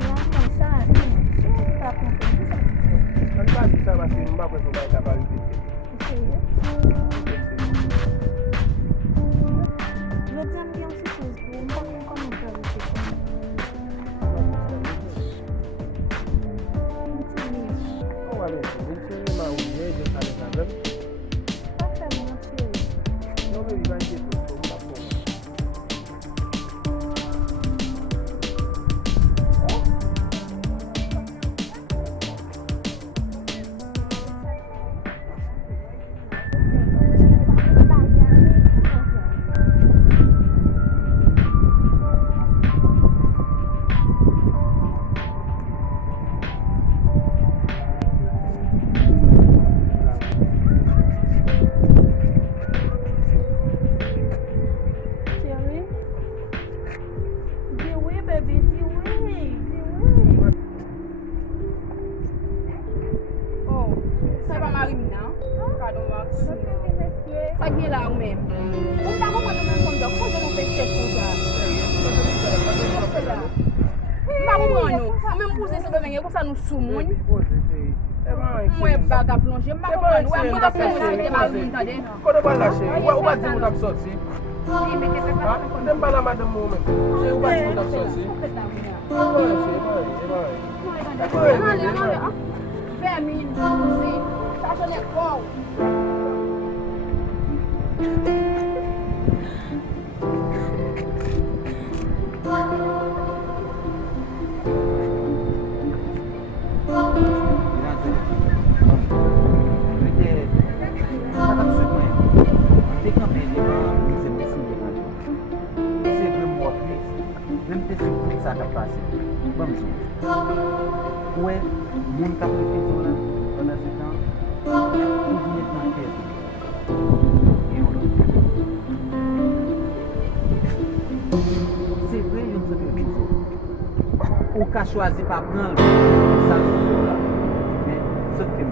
Là, comme ça, c'est pas pour ça. An pa di sa basi mba kwen pou bay kapal vite. Sérieux? Je t'aime bien aussi chose pour moi, comment faire le chiffon. An wale, din chere ma ou ye, je sa le savem. Pas faire mon chéri. Non me vi banke to mba pou. Chéri? Dis oui, bébé, dis oui. Dis oui. Oh, sa pa mari mi nan? Kado Max. Sa gen la ou men. Ou pa kon mwen men kon do, kon nou fe chèk kon sa. Mpa kon pran nou. Mwen mpouze se bemenye, kon sa nou sou moun. Mwen baga plonje, mpa kon pran nou. Mwen da fè respecte mari mi tade. Kodo ban la che, ou ba di moun ap soti? Si, men te fe pa kon Dem ba la madam mou men. Che ou ba di moun ap soti? Vermin, si, sa jone kou. Ouè, moun ka prefezo la, pendant ce temps, tout vient dans la tête. Et on l'a. C'est vrai, il y a une chose. Ou ka choisi pas prendre ça, mais ce que